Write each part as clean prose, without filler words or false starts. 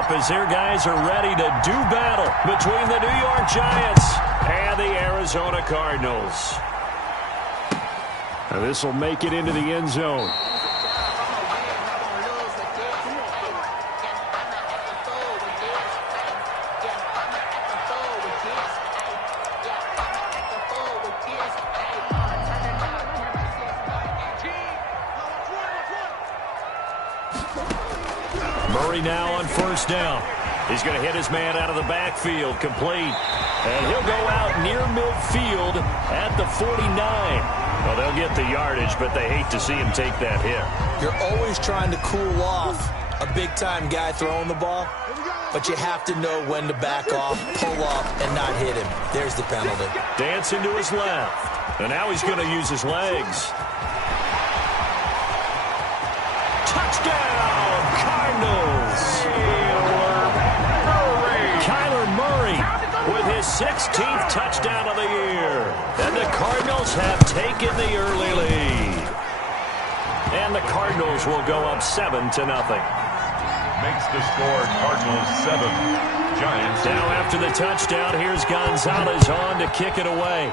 up as their guys are ready to do battle between the New York Giants and the Arizona Cardinals. Now this will make it into the end zone. Murray now on first down. He's going to hit his man out of the backfield, complete. And he'll go out near midfield at the 49. Well, they'll get the yardage, but they hate to see him take that hit. You're always trying to cool off a big-time guy throwing the ball, but you have to know when to back off, pull up, and not hit him. There's the penalty. Dancing to his left. And now he's going to use his legs. Touchdown, Cardinals! Kyler Murray with his 16th touchdown of the year. And the Cardinals have taken the early lead. And the Cardinals will go up 7-0. Makes the score Cardinals 7. Giants. Now after the touchdown, here's Gonzalez on to kick it away.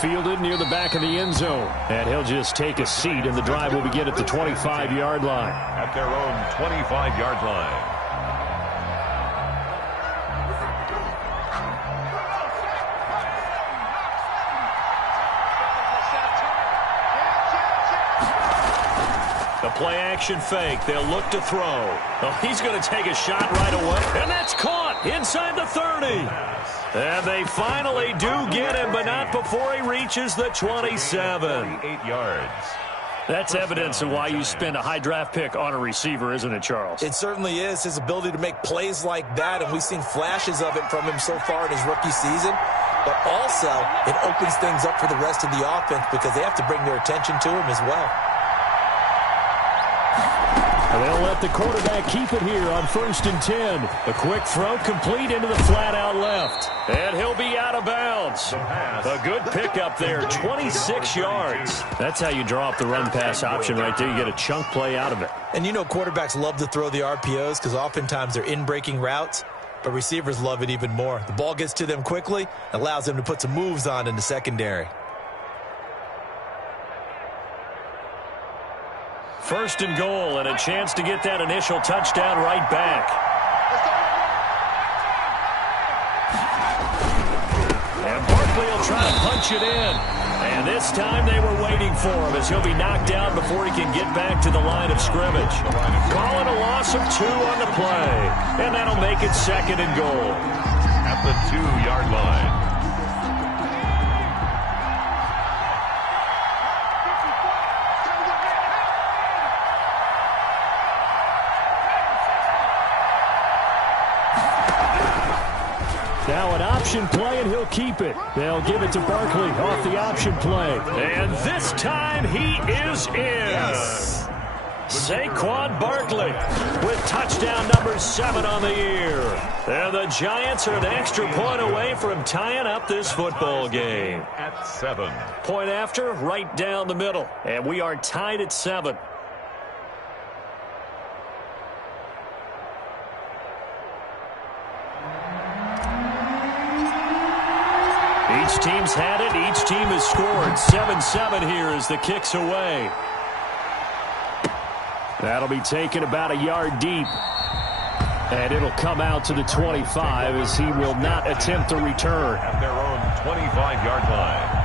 Fielded near the back of the end zone. And he'll just take a seat, and the drive will begin at the 25-yard line. At their own 25-yard line. The play-action fake. They'll look to throw. Oh, he's going to take a shot right away. And that's caught inside the 30. And they finally do get him, but not before he reaches the 27. 8 yards. That's evidence of why you spend a high draft pick on a receiver, isn't it, Charles? It certainly is. His ability to make plays like that, and we've seen flashes of it from him so far in his rookie season. But also, it opens things up for the rest of the offense because they have to bring their attention to him as well. They'll let the quarterback keep it here on 1st and 10. A quick throw complete into the flat out left. And he'll be out of bounds. A good pickup there, 26 yards. That's how you draw up the run-pass option right there. You get a chunk play out of it. And you know quarterbacks love to throw the RPOs because oftentimes they're in-breaking routes, but receivers love it even more. The ball gets to them quickly, allows them to put some moves on in the secondary. 1st and goal, and a chance to get that initial touchdown right back. And Barkley will try to punch it in. And this time they were waiting for him as he'll be knocked down before he can get back to the line of scrimmage. Calling a loss of 2 on the play. And that'll make it 2nd and goal. At the 2-yard line. Now an option play, and he'll keep it. They'll give it to Barkley off the option play. And this time he is in. Yes. Saquon Barkley with touchdown number 7 on the year. And the Giants are an extra point away from tying up this football game. At 7. Point after, right down the middle. And we are tied at 7. Each team's had it. Each team has scored. 7-7 here as the kick's away. That'll be taken about a yard deep. And it'll come out to the 25 as he will not attempt a return. At their own 25-yard line.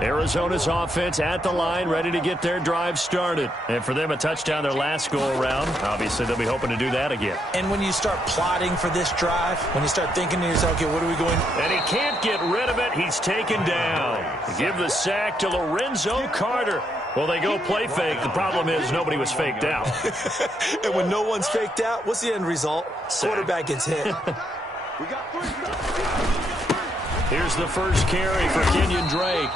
Arizona's offense at the line, ready to get their drive started. And for them, a touchdown their last go-around. Obviously, they'll be hoping to do that again. And when you start plotting for this drive, when you start thinking to yourself, okay, what are we going? And he can't get rid of it. He's taken down. Give the sack to Lorenzo Carter. Well, they go play fake. The problem is nobody was faked out. And when no one's faked out, what's the end result? Quarterback gets hit. Here's the first carry for Kenyon Drake.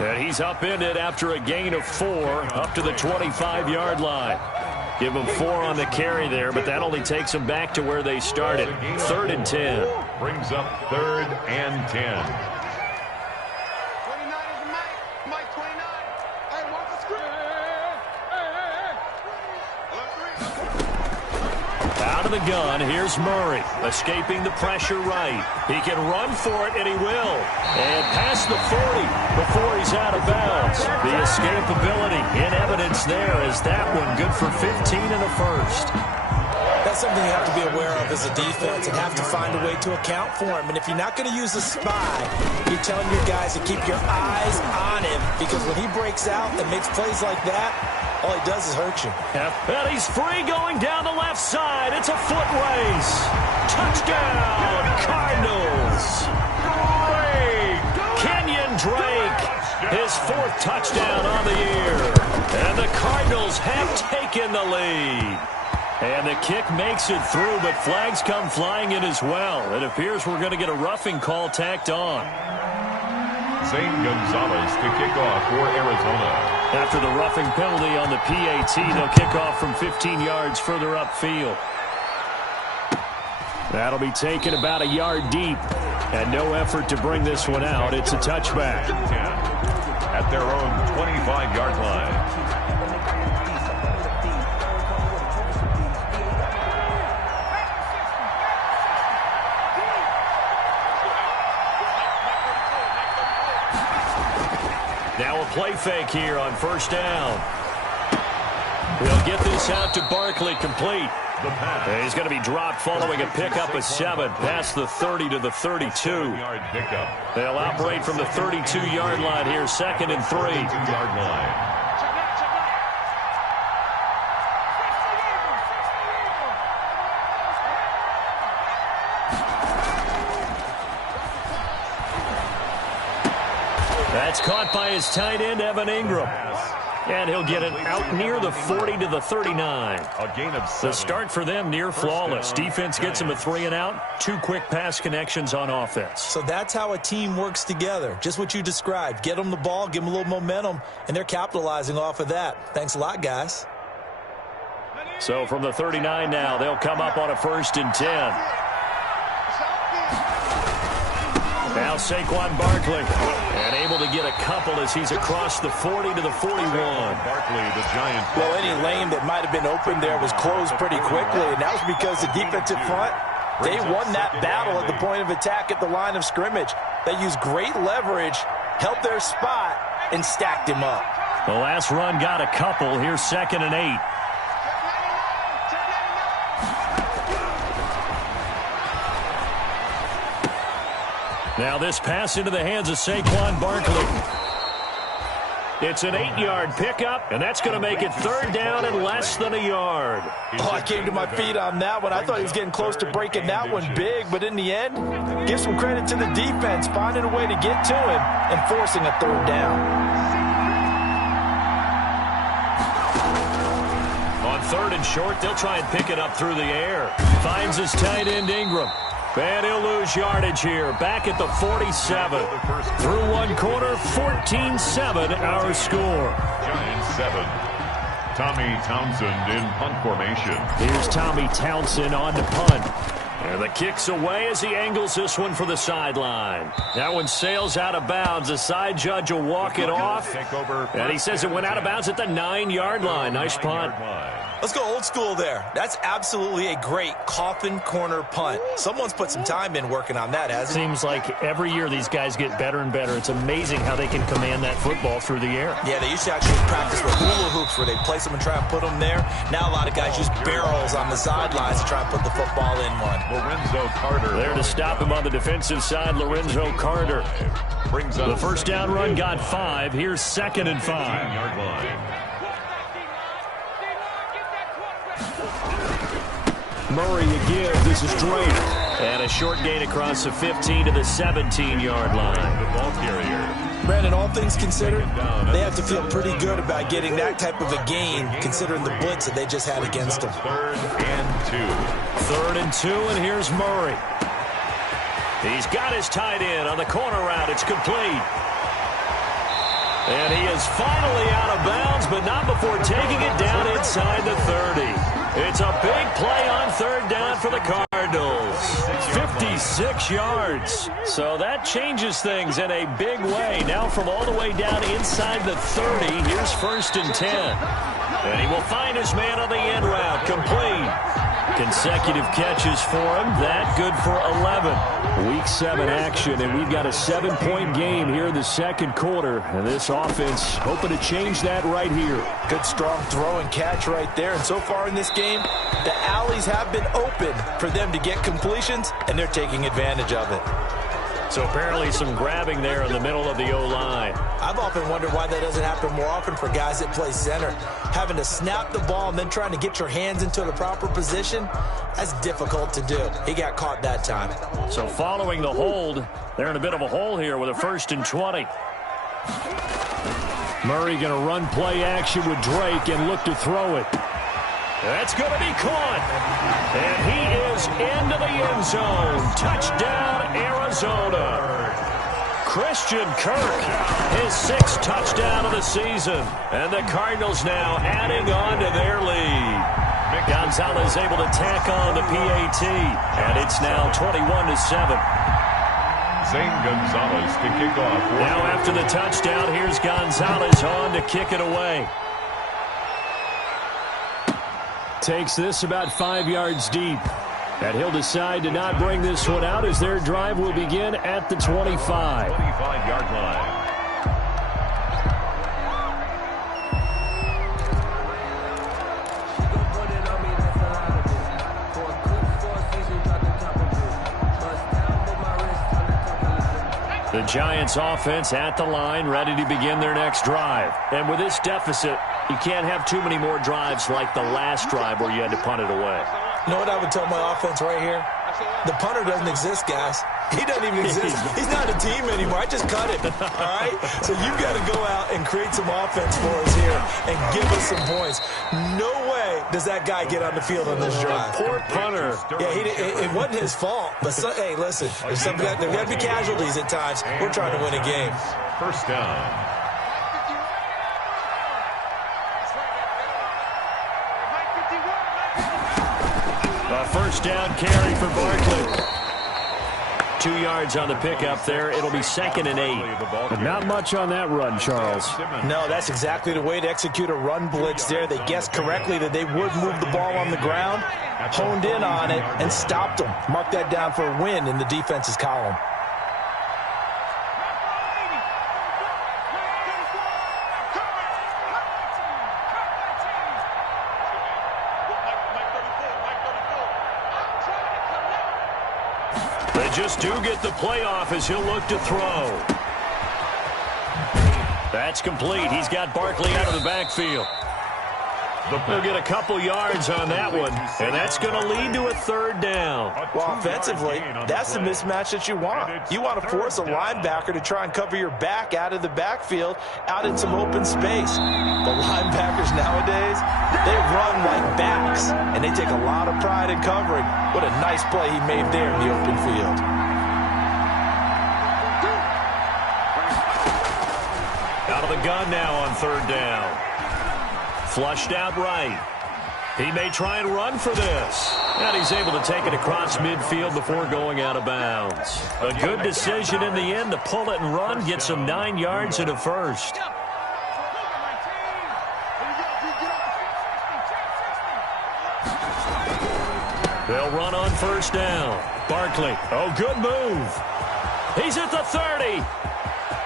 And he's upended after a gain of 4 up to the 25-yard line. Give them 4 on the carry there, but that only takes them back to where they started. 3rd and 10. Brings up 3rd and 10. Out of the gun, here's Murray, escaping the pressure right. He can run for it, and he will. And past the 40 before he's out of bounds. The escapability in evidence there as that one good for 15 in the first. That's something you have to be aware of as a defense and have to find a way to account for him. And if you're not going to use a spy, you're telling your guys to keep your eyes on him, because when he breaks out and makes plays like that, all he does is hurt you. And he's free going down the left side. It's a foot race. Touchdown, Cardinals. Kenyon Drake, his 4th touchdown on the year. And the Cardinals have taken the lead. And the kick makes it through, but flags come flying in as well. It appears we're going to get a roughing call tacked on. Zane Gonzalez to kick off for Arizona. After the roughing penalty on the PAT, they'll kick off from 15 yards further upfield. That'll be taken about a yard deep. And no effort to bring this one out. It's a touchback. 10 at their own 25-yard line. Now a play fake here on 1st down. He'll get this out to Barkley, complete. And he's going to be dropped following a pickup of 7 past the 30 to the 32. They'll operate from the 32-yard line here, 2nd and 3. 32-yard line. That's caught by his tight end, Evan Ingram. And he'll get it out near the 40 to the 39. A gain of 7. The start for them near flawless. Defense gets him a 3 and out. 2 quick pass connections on offense. So that's how a team works together. Just what you described. Get them the ball, give them a little momentum, and they're capitalizing off of that. Thanks a lot, guys. So from the 39 now, they'll come up on a 1st and 10. Now Saquon Barkley, and able to get a couple as he's across the 40 to the 41. Barkley, the Giant. Well, any lane that might have been open there was closed pretty quickly, and that was because the defensive front, they won that battle at the point of attack at the line of scrimmage. They used great leverage, held their spot, and stacked him up. The last run got a couple. Here's 2nd and 8. Now this pass into the hands of Saquon Barkley. It's an 8-yard pickup, and that's going to make it 3rd down and less than a yard. Oh, I came to my feet on that one. I thought he was getting close to breaking that one big, but in the end, give some credit to the defense, finding a way to get to him and forcing a 3rd down. On 3rd and short, they'll try and pick it up through the air. Finds his tight end, Ingram. And he'll lose yardage here. Back at the 47. Through one quarter, 14-7 our score. Giants 7. Tommy Townsend in punt formation. Here's Tommy Townsend on to punt. And the kick's away as he angles this one for the sideline. That one sails out of bounds. The side judge will walk it off. And he says it went out of bounds at the 9-yard line. Nice punt. Let's go old school there. That's absolutely a great coffin corner punt. Someone's put some time in working on that, hasn't it? Seems like every year these guys get better and better. It's amazing how they can command that football through the air. Yeah, they used to actually practice with hula hoops where they place them and try and put them there. Now a lot of guys use barrels on the sidelines to try and put the football in one. Lorenzo Carter. There to stop him on the defensive side, Lorenzo Carter. Brings up the 1st down run got 5. Here's 2nd and 5. 15-yard line. Murray again. This is Drake. And a short gain across the 15 to the 17-yard line. The ball carrier. Brandon, all things considered, they have to feel pretty good about getting that type of a gain considering the blitz that they just had against them. 3rd and 2. 3rd and 2, and here's Murray. He's got his tight end on the corner route. It's complete. And he is finally out of bounds, but not before taking it down inside the 30. It's a big play on third down for the Cardinals. 56 yards. So that changes things in a big way. Now from all the way down inside the 30, here's 1st and 10. And he will find his man on the end route. Complete. Consecutive catches for him. That good for 11. Week 7 action, and we've got a 7-point game here in the second quarter. And this offense hoping to change that right here. Good, strong throw and catch right there. And so far in this game, the alleys have been open for them to get completions, and they're taking advantage of it. So apparently some grabbing there in the middle of the O-line. I've often wondered why that doesn't happen more often for guys that play center. Having to snap the ball and then trying to get your hands into the proper position, that's difficult to do. He got caught that time. So following the hold, they're in a bit of a hole here with a 1st and 20. Murray going to run play action with Drake and look to throw it. That's going to be caught. And he is into the end zone. Touchdown, Arizona. Christian Kirk, his 6th touchdown of the season. And the Cardinals now adding on to their lead. Gonzalez able to tack on the PAT. And it's now 21-7. Zane Gonzalez to kick off. Now after the touchdown, here's Gonzalez on to kick it away. Takes this about 5 yards deep. And he'll decide to not bring this one out as their drive will begin at the 25. 25-yard line. The Giants offense at the line, ready to begin their next drive. And with this deficit, you can't have too many more drives like the last drive where you had to punt it away. You know what I would tell my offense right here? The punter doesn't exist, guys. He doesn't even exist. He's not a team anymore. I just cut him, all right? So you've got to go out and create some offense for us here and give us some points. No way does that guy get on the field on this drive. Poor punter. Yeah, it wasn't his fault. But, hey, listen, there's got to be casualties at times. We're trying to win a game. 1st down. A 1st down carry for Barkley. 2 yards on the pickup there. It'll be 2nd and 8. But not much on that run, Charles. No, that's exactly the way to execute a run blitz there. They guessed correctly that they would move the ball on the ground, honed in on it, and stopped them. Mark that down for a win in the defense's column. They just do get the playoff as he'll look to throw. That's complete. He's got Barkley out of the backfield. He'll get a couple yards on that one, and that's going to lead to a 3rd down. Well, offensively, that's the mismatch that you want. You want to force a linebacker to try and cover your back out of the backfield, out in some open space. The linebackers nowadays, they run like backs, and they take a lot of pride in covering. What a nice play he made there in the open field. Out of the gun now on 3rd down. Flushed out right. He may try and run for this. And he's able to take it across midfield before going out of bounds. A good decision in the end to pull it and run, get some 9 yards and a 1st. They'll run on 1st down. Barkley. Oh, good move. He's at the 30.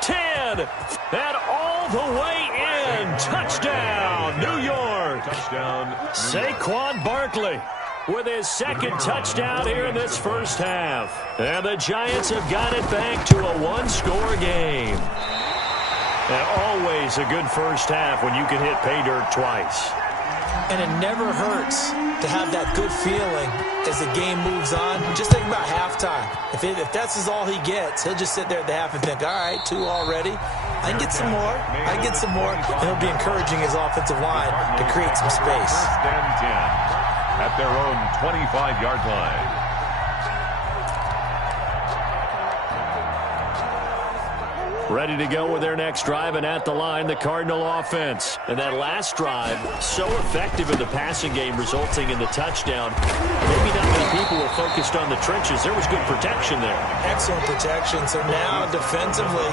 10. And all the way in. Touchdown, New York. Touchdown. Saquon Barkley with his 2nd touchdown here in this 1st half. And the Giants have got it back to a 1-score game. And always a good 1st half when you can hit pay dirt twice. And it never hurts to have that good feeling as the game moves on. Just think about halftime. If that's all he gets, he'll just sit there at the half and think, all right, 2 already. I can get some more. I can get some more. And he'll be encouraging his offensive line to create some space. 1st and 10 at their own 25-yard line. Ready to go with their next drive, and at the line, the Cardinal offense. And that last drive, so effective in the passing game, resulting in the touchdown. Maybe not many people were focused on the trenches. There was good protection there. Excellent protection. So now, defensively,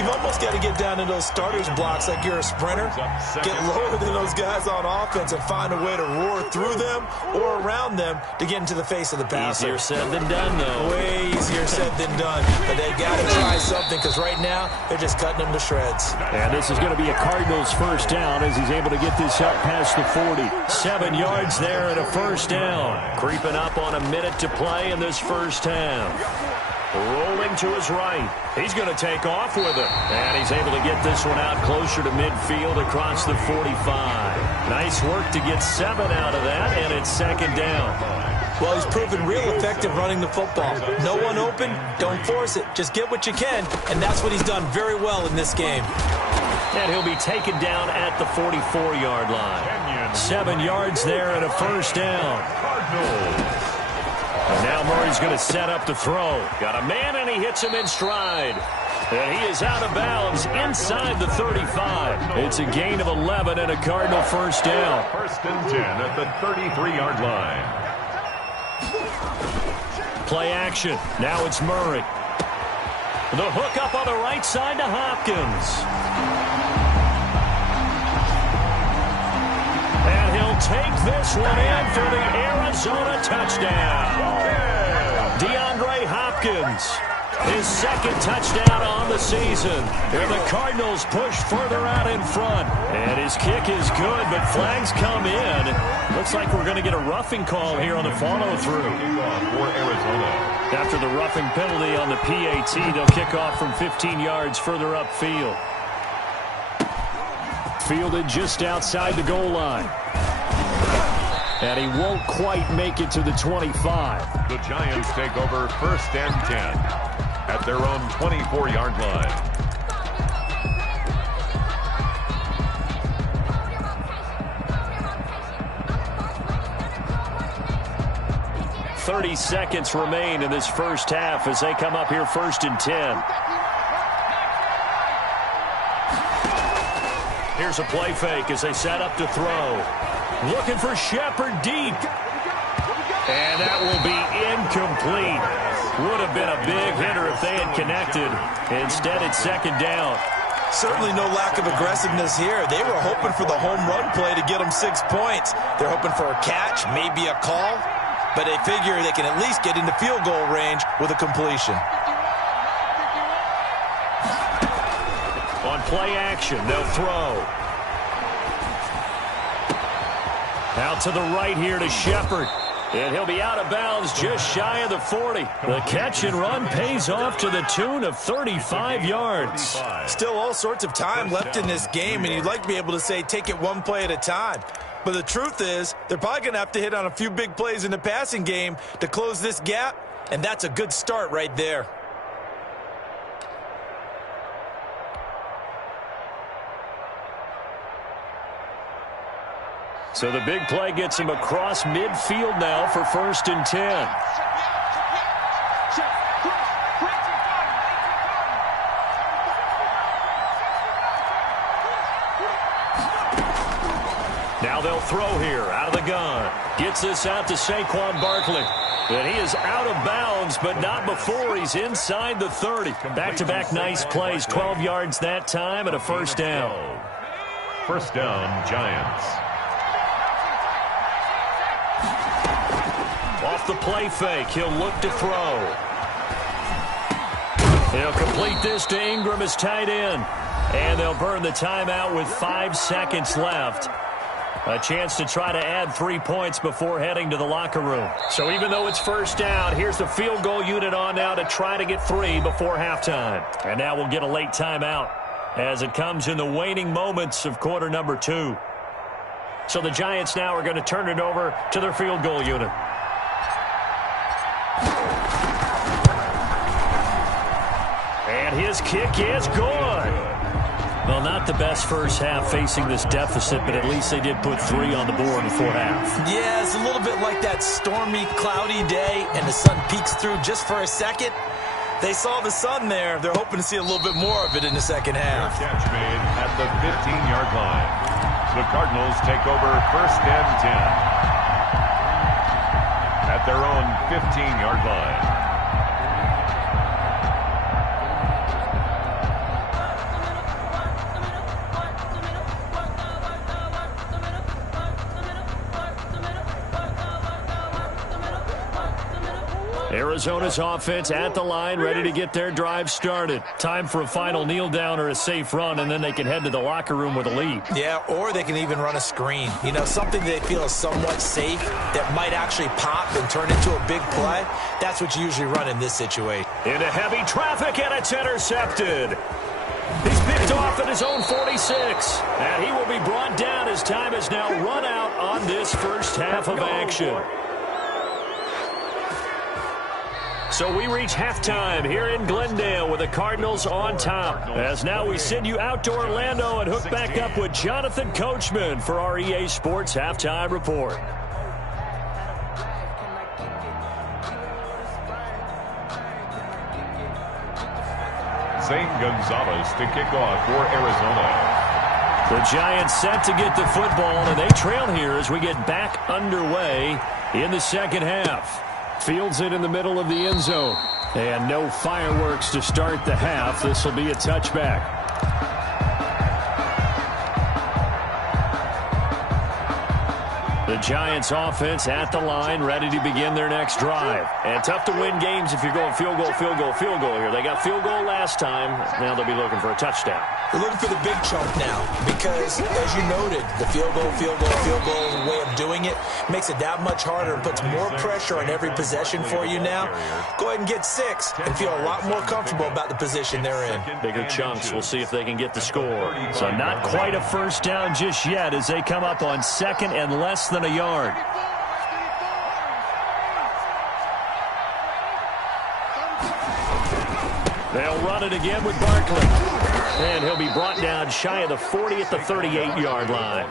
you've almost got to get down to those starters blocks like you're a sprinter. Get lower than those guys on offense and find a way to roar through them or around them to get into the face of the passer. Easier said than done, though. Way easier said than done. But they've got to try something, because right now, they're just cutting them to shreds. And this is going to be a Cardinals first down as he's able to get this up past the 40. 7 yards there and a first down. Creeping up on a minute to play in this first half. Rolling to his right. He's going to take off with it. And he's able to get this one out closer to midfield across the 45. Nice work to get 7 out of that, and it's second down. Well, he's proven real effective running the football. No one open, don't force it. Just get what you can, and that's what he's done very well in this game. And he'll be taken down at the 44-yard line. 7 yards there and a first down. And now Murray's going to set up the throw. Got a man, and he hits him in stride. And he is out of bounds inside the 35. It's a gain of 11 and a Cardinal first down. First and 10 at the 33-yard line. Play action. Now it's Murray. The hook up on the right side to Hopkins. And he'll take this one in for the Arizona touchdown. DeAndre Hopkins, his second touchdown on the season. And the Cardinals push further out in front. And his kick is good, but flags come in. Looks like we're going to get a roughing call here on the follow-through. For Arizona. After the roughing penalty on the PAT, they'll kick off from 15 yards further upfield. Fielded just outside the goal line. And he won't quite make it to the 25. The Giants take over first and 10 at their own 24-yard line. 30 seconds remain in this first half as they come up here first and 10. Here's a play fake as they set up to throw. Looking for Shepard deep. And that will be incomplete. Would have been a big hitter if they had connected. Instead, it's second down. Certainly no lack of aggressiveness here. They were hoping for the home run play to get them 6 points. They're hoping for a catch, maybe a call, but they figure they can at least get into field goal range with a completion. On play action, they'll throw. Out to the right here to Shepard. And he'll be out of bounds just shy of the 40. The catch and run pays off to the tune of 35 yards. Still all sorts of time left in this game, and you'd like to be able to say take it one play at a time. But the truth is, they're probably going to have to hit on a few big plays in the passing game to close this gap, and that's a good start right there. So the big play gets him across midfield now for first and 10. Now they'll throw here out of the gun. Gets this out to Saquon Barkley. And he is out of bounds, but not before he's inside the 30. Back-to-back nice plays, 12 yards that time and a first down. First down, Giants. Off the play fake, he'll look to throw. He'll complete this to Ingram as tight end. And they'll burn the timeout with 5 seconds left. A chance to try to add 3 points before heading to the locker room. So even though it's first down, here's the field goal unit on now to try to get 3 before halftime. And now we'll get a late timeout as it comes in the waning moments of quarter number 2. So the Giants now are going to turn it over to their field goal unit. And his kick is good. Well, not the best first half facing this deficit, but at least they did put 3 on the board before half. Yeah, it's a little bit like that stormy, cloudy day, and the sun peeks through just for a second. They saw the sun there. They're hoping to see a little bit more of it in the second half. Catch made at the 15-yard line. The Cardinals take over 1st and 10 at their own 15-yard line. Arizona's offense at the line, ready to get their drive started. Time for a final kneel down or a safe run, and then they can head to the locker room with a lead. Yeah, or they can even run a screen. You know, something they feel is somewhat safe that might actually pop and turn into a big play. That's what you usually run in this situation. Into heavy traffic, and it's intercepted. He's picked off at his own 46, and he will be brought down as time has now run out on this first half of action. So we reach halftime here in Glendale with the Cardinals on top. As now we send you out to Orlando and hook back up with Jonathan Coachman for our EA Sports Halftime Report. Zane Gonzalez to kick off for Arizona. The Giants set to get the football, and they trail here as we get back underway in the second half. Fields it in the middle of the end zone. And no fireworks to start the half. This will be a touchback. The Giants offense at the line, ready to begin their next drive. And tough to win games if you're going field goal, field goal, field goal here. They got field goal last time. Now they'll be looking for a touchdown. They're looking for the big chunk now because, as you noted, the field goal way of doing it makes it that much harder and puts more pressure on every possession for you now. Go ahead and get 6 and feel a lot more comfortable about the position they're in. Bigger chunks. We'll see if they can get the score. So not quite a first down just yet as they come up on second and less than a yard. They'll run it again with Barkley. And he'll be brought down shy of the 40 at the 38-yard line.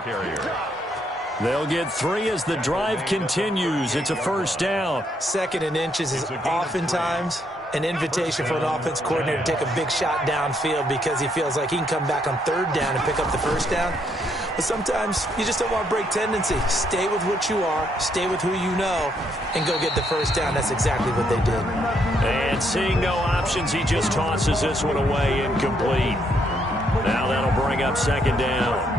They'll get 3 as the drive continues. It's a first down. 2nd and inches is oftentimes an invitation for an offense coordinator to take a big shot downfield because he feels like he can come back on 3rd down and pick up the first down. But sometimes you just don't want to break tendency. Stay with what you are, stay with who you know, and go get the first down. That's exactly what they did. And seeing no options, he just tosses this one away incomplete. Now that'll bring up 2nd down.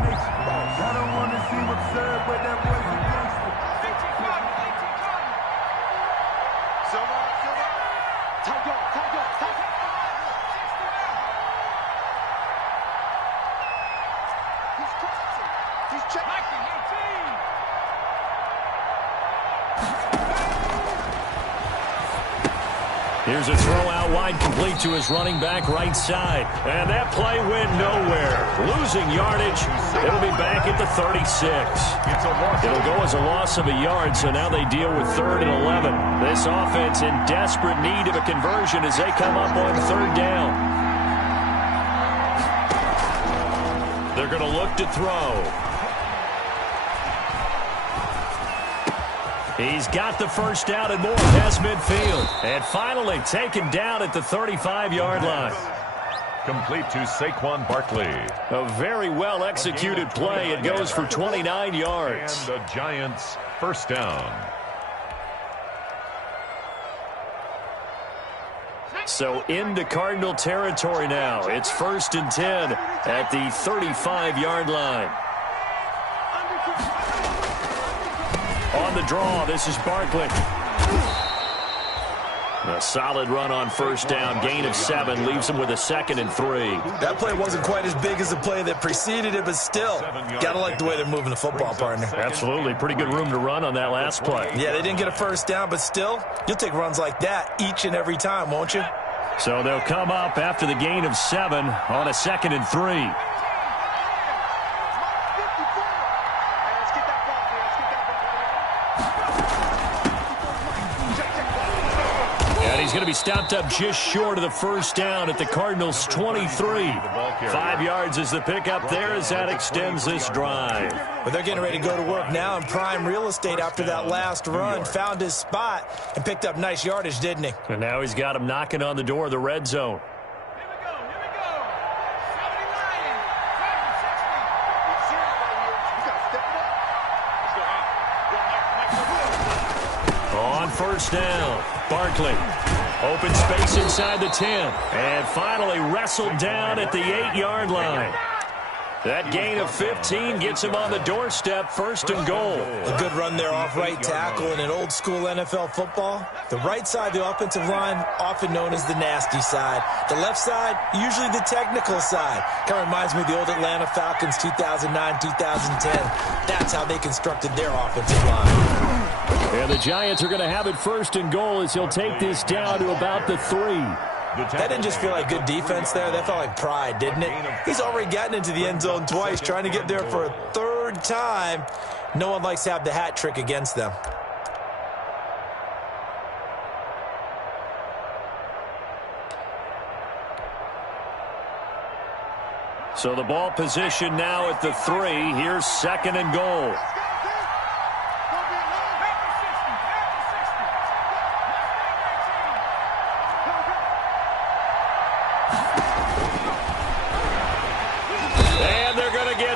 Here's a throw out wide, complete to his running back right side. And that play went nowhere. Losing yardage. It'll be back at the 36. It'll go as a loss of a yard, so now they deal with 3rd and 11. This offense in desperate need of a conversion as they come up on 3rd down. They're going to look to throw. He's got the first down and more past midfield. And finally taken down at the 35-yard line. Complete to Saquon Barkley. A very well-executed play. It goes for 29 yards. And the Giants first down. So into Cardinal territory now. It's 1st and 10 at the 35-yard line. On the draw, this is Barkley. A solid run on first down. Gain of 7 leaves him with a 2nd and 3. That play wasn't quite as big as the play that preceded it, but still, got to like the way they're moving the football, partner. Absolutely. Pretty good room to run on that last play. Yeah, they didn't get a first down, but still, you'll take runs like that each and every time, won't you? So they'll come up after the gain of 7 on a 2nd and 3. he's going to be stopped up just short of the first down at the Cardinals' 23. 5 yards is the pickup there as that extends this drive. But they're getting ready to go to work now in prime real estate after that last run. Found his spot and picked up nice yardage, didn't he? And now he's got him knocking on the door of the red zone. On first down, Barkley. Open space inside the 10. And finally wrestled down at the 8-yard line. That gain of 15 gets him on the doorstep, first and goal. A good run there off right tackle in an old-school NFL football. The right side of the offensive line, often known as the nasty side. The left side, usually the technical side. Kind of reminds me of the old Atlanta Falcons 2009, 2010. That's how they constructed their offensive line. And the Giants are going to have it first and goal as he'll take this down to about the 3. That didn't just feel like good defense there. That felt like pride, didn't it? He's already gotten into the end zone twice, trying to get there for a third time. No one likes to have the hat trick against them. So the ball position now at the 3. Here's second and goal.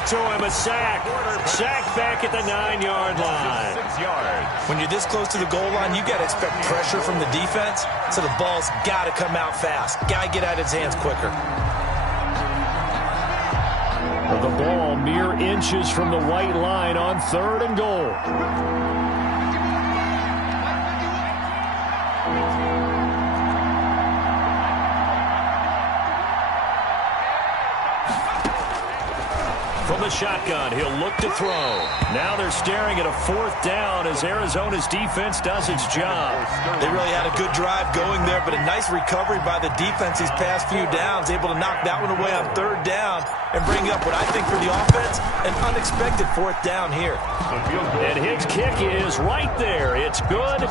To him, a sack. Sack back at the 9-yard line. 6 yards. When you're this close to the goal line, you got to expect pressure from the defense, so the ball's got to come out fast. Got to get out of his hands quicker. The ball mere inches from the white line on third and goal. From the shotgun, he'll look to throw. Now they're staring at a fourth down as Arizona's defense does its job. They really had a good drive going there, but a nice recovery by the defense these past few downs, able to knock that one away on third down and bring up what I think for the offense, an unexpected fourth down here. And his kick is right there. It's good,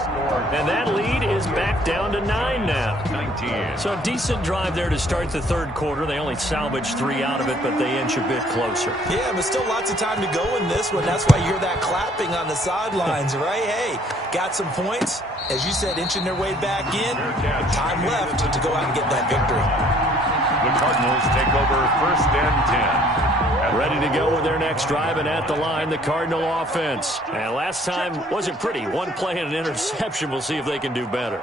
and that lead is back down to 9 now. 19. So decent drive there to start the third quarter. They only salvaged 3 out of it, but they inch a bit closer. Yeah, but still lots of time to go in this one. That's why you hear that clapping on the sidelines, right? Hey, got some points. As you said, inching their way back in. Time left to go out and get that victory. The Cardinals take over first and 10. Ready to go with their next drive, and at the line, the Cardinal offense. And last time wasn't pretty. One play and an interception. We'll see if they can do better.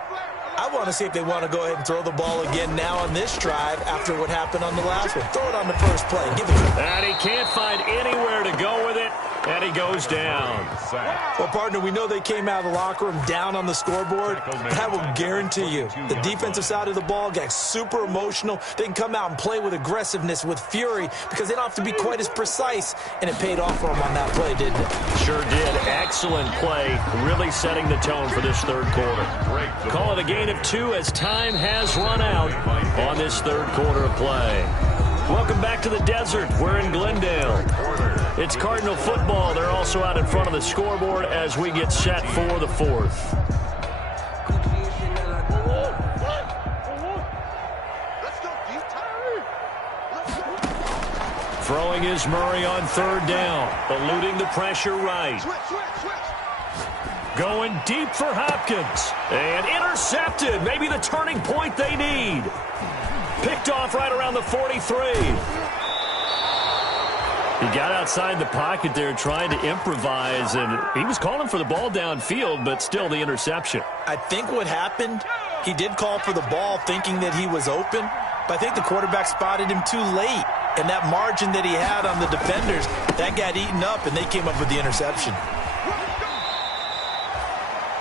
I want to see if they want to go ahead and throw the ball again now on this drive after what happened on the last one. Throw it on the first play. Give it to him. And he can't find anywhere to go with it, and he goes down. Well, partner, we know they came out of the locker room down on the scoreboard, but I will guarantee you the defensive side of the ball got super emotional. They can come out and play with aggressiveness, with fury, because they don't have to be quite as precise, and it paid off for them on that play, didn't it? Sure did. Excellent play, really setting the tone for this third quarter. Call it a gain of 2 as time has run out on this third quarter of play. Welcome back to the desert. We're in Glendale. It's Cardinal football. They're also out in front of the scoreboard as we get set for the fourth. Throwing is Murray on third down, eluding the pressure right. Going deep for Hopkins. And intercepted. Maybe the turning point they need. Picked off right around the 43. He got outside the pocket there trying to improvise, and he was calling for the ball downfield, but still the interception. I think what happened, he did call for the ball thinking that he was open, but I think the quarterback spotted him too late. And that margin that he had on the defenders, that got eaten up, and they came up with the interception.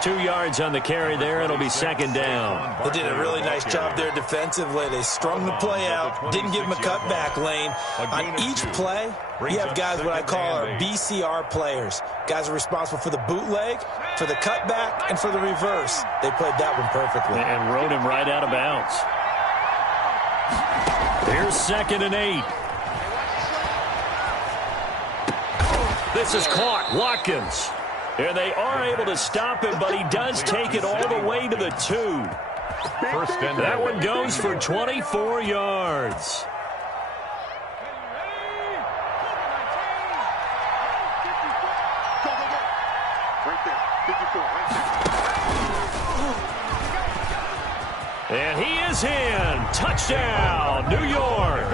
2 yards on the carry there. It'll be second down. They did a really nice job there defensively. They strung the play out, didn't give him a cutback lane. On each play, you have guys what I call our BCR players. Guys are responsible for the bootleg, for the cutback, and for the reverse. They played that one perfectly. And rode him right out of bounds. Here's second and 8. This is caught. Watkins. And they are able to stop him, but he does take it all the way to the 2. First and 10. That one goes for 24 yards. And he is in. Touchdown, New York.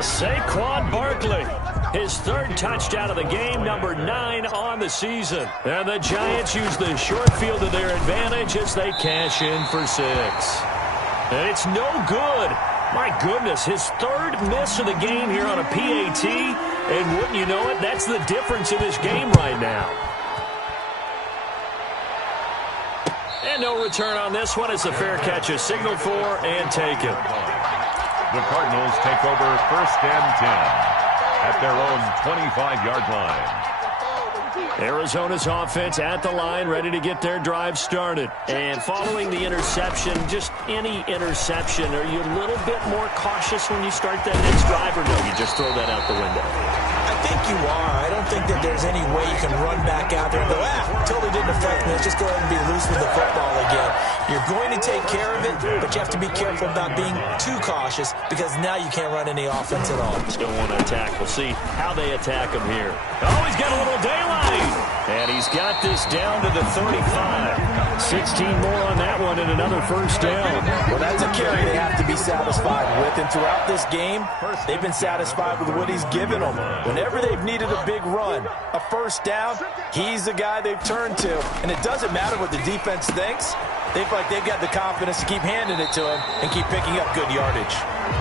Saquon Barkley. His third touchdown of the game, number 9 on the season. And the Giants use the short field to their advantage as they cash in for 6. And it's no good. My goodness, his third miss of the game here on a PAT. And wouldn't you know it, that's the difference in this game right now. And no return on this one as the fair catch is signaled for and taken. The Cardinals take over first and 10 at their own 25-yard line. Arizona's offense at the line, ready to get their drive started. And following the interception, just any interception, are you a little bit more cautious when you start that next drive, or no, you just throw that out the window? I think you are. I don't think that there's any way you can run back out there and go, totally didn't affect me. Let's just go ahead and be loose with the football again. You're going to take care of it, but you have to be careful about being too cautious because now you can't run any offense at all. Still want to attack. We'll see how they attack him here. Oh, he's got a little daylight. And he's got this down to the 35. 16 more on that one and another first down. Well, that's a carry they have to be satisfied with. And throughout this game, they've been satisfied with what he's given them. Whenever they've needed a big run, a first down, he's the guy they've turned to. And it doesn't matter what the defense thinks. They feel like they've got the confidence to keep handing it to him and keep picking up good yardage.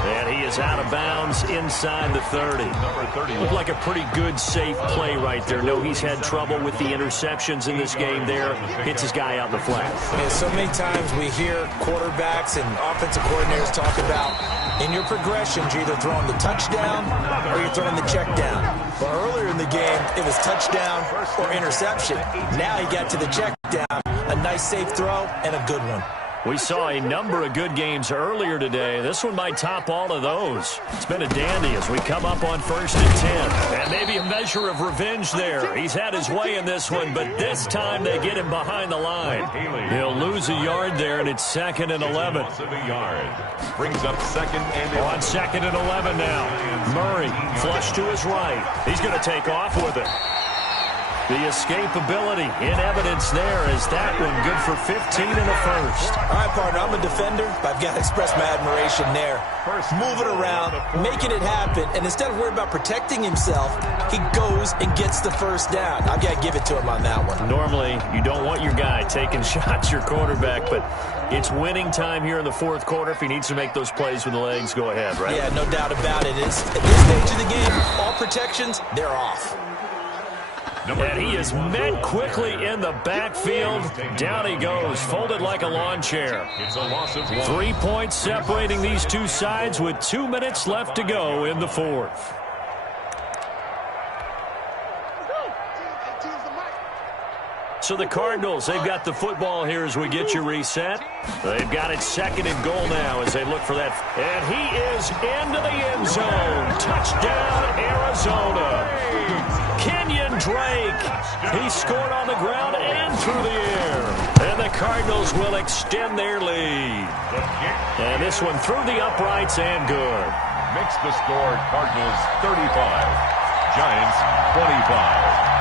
And he is out of bounds inside the 30. Number 30. Looked like a pretty good, safe play right there. No, he's had trouble with the interceptions in this game there. Hits his guy out in the flat. Man, so many times we hear quarterbacks and offensive coordinators talk about in your progressions, you're either throwing the touchdown or you're throwing the check down. But earlier in the game, it was touchdown or interception. Now he got to the check down. A nice safe throw and a good one. We saw a number of good games earlier today. This one might top all of those. It's been a dandy as we come up on first and 10. And maybe a measure of revenge there. He's had his way in this one, but this time they get him behind the line. He'll lose a yard there, and it's 2nd and 11. Brings up 2nd and 11. On 2nd and 11 now. Murray flush to his right. He's going to take off with it. The escapability in evidence there as that one good for 15 and a first. All right, partner, I'm a defender, but I've got to express my admiration there. Moving around, making it happen, and instead of worrying about protecting himself, he goes and gets the first down. I've got to give it to him on that one. Normally, you don't want your guy taking shots, your quarterback, but it's winning time here in the fourth quarter. If he needs to make those plays with the legs, go ahead, right? Yeah, no doubt about it. At this stage of the game, all protections, they're off. And he is met quickly in the backfield. Down he goes, folded like a lawn chair. It's a loss of 1. 3 points separating these two sides with 2 minutes left to go in the fourth. So the Cardinals, they've got the football here as we get you reset. They've got it 2nd and goal now as they look for that. And he is into the end zone. Touchdown, Arizona. Kenyon Drake. He scored on the ground and through the air. And the Cardinals will extend their lead. And this one through the uprights and good. Makes the score Cardinals 35. Giants 25.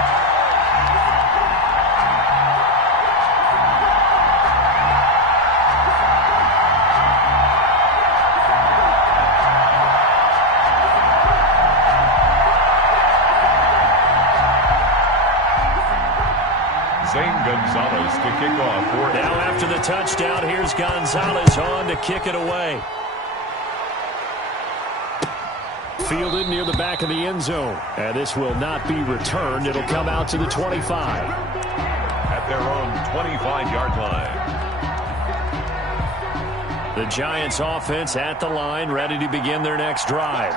Gonzalez to kick off. Now after the touchdown, here's Gonzalez on to kick it away. Fielded near the back of the end zone. And this will not be returned. It'll come out to the 25. At their own 25-yard line. The Giants offense at the line, ready to begin their next drive.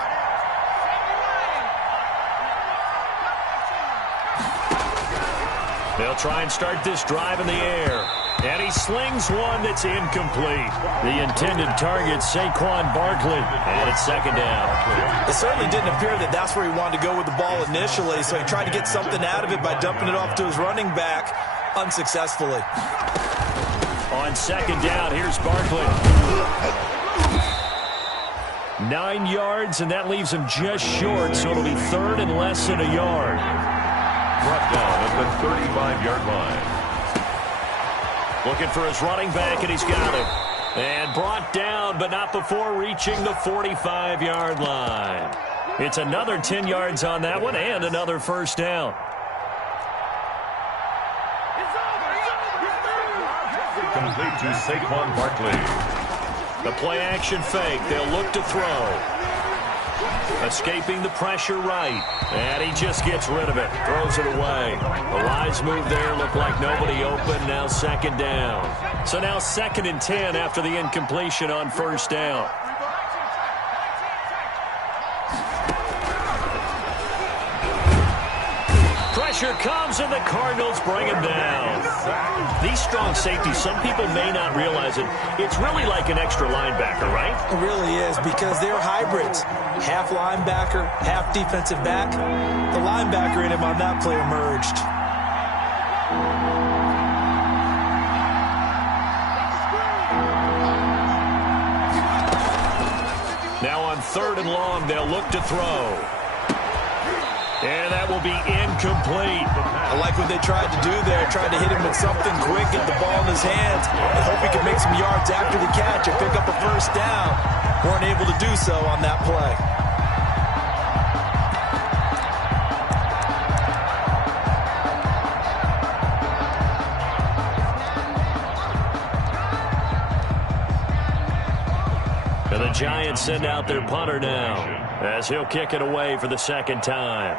They'll try and start this drive in the air. And he slings one that's incomplete. The intended target, Saquon Barkley. And it's 2nd down. It certainly didn't appear that that's where he wanted to go with the ball initially, so he tried to get something out of it by dumping it off to his running back unsuccessfully. On on second down, here's Barkley. 9 yards, and that leaves him just short, so it'll be third and less than a yard. Brought down at the 35-yard line. Looking for his running back, and he's got him. And brought down, but not before reaching the 45-yard line. It's another 10 yards on that one, and another first down. Complete to Saquon Barkley. The play-action fake. They'll look to throw. Escaping the pressure right. And he just gets rid of it. Throws it away. The wise move there. Looked like nobody open. Now second down. So now 2nd and 10 after the incompletion on first down. Pressure comes, and the Cardinals bring him down. These strong safeties, some people may not realize it. It's really like an extra linebacker, right? It really is, because they're hybrids. Half linebacker, half defensive back. The linebacker in him on that play emerged. Now on 3rd and long, they'll look to throw. And that will be incomplete. I like what they tried to do there, tried to hit him with something quick, get the ball in his hands, and hope he could make some yards after the catch and pick up a first down. Weren't able to do so on that play. And the Giants send out their punter now, as he'll kick it away for the second time.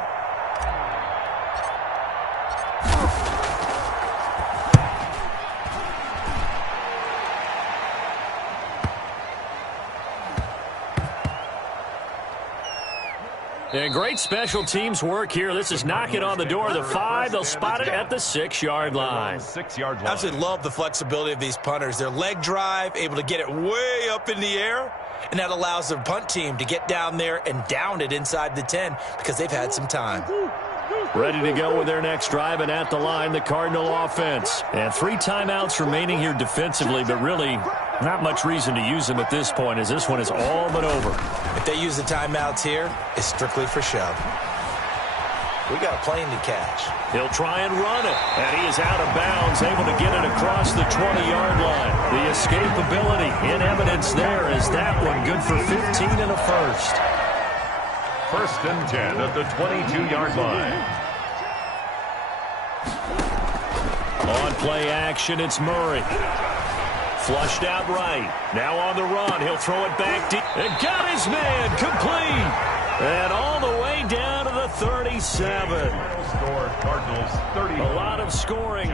And great special teams work here. This is knocking on the door of the 5. They'll spot it at the 6-yard line. 6-yard line. Absolutely love the flexibility of these punters. Their leg drive, able to get it way up in the air, and that allows their punt team to get down there and down it inside the 10 because they've had some time. Ready to go with their next drive, and at the line, the Cardinal offense. And 3 timeouts remaining here defensively, but really not much reason to use them at this point, as this one is all but over. If they use the timeouts here, it's strictly for show. We got a plane to catch. He'll try and run it, and he is out of bounds, able to get it across the 20-yard line. The escapability in evidence there, as that one good for 15 and a first. 1st and 10 at the 22-yard line. On play action, it's Murray. Flushed out right. Now on the run. He'll throw it back deep. And got his man. Complete. And all the way down to the 37. Score Cardinals 30. A lot of scoring.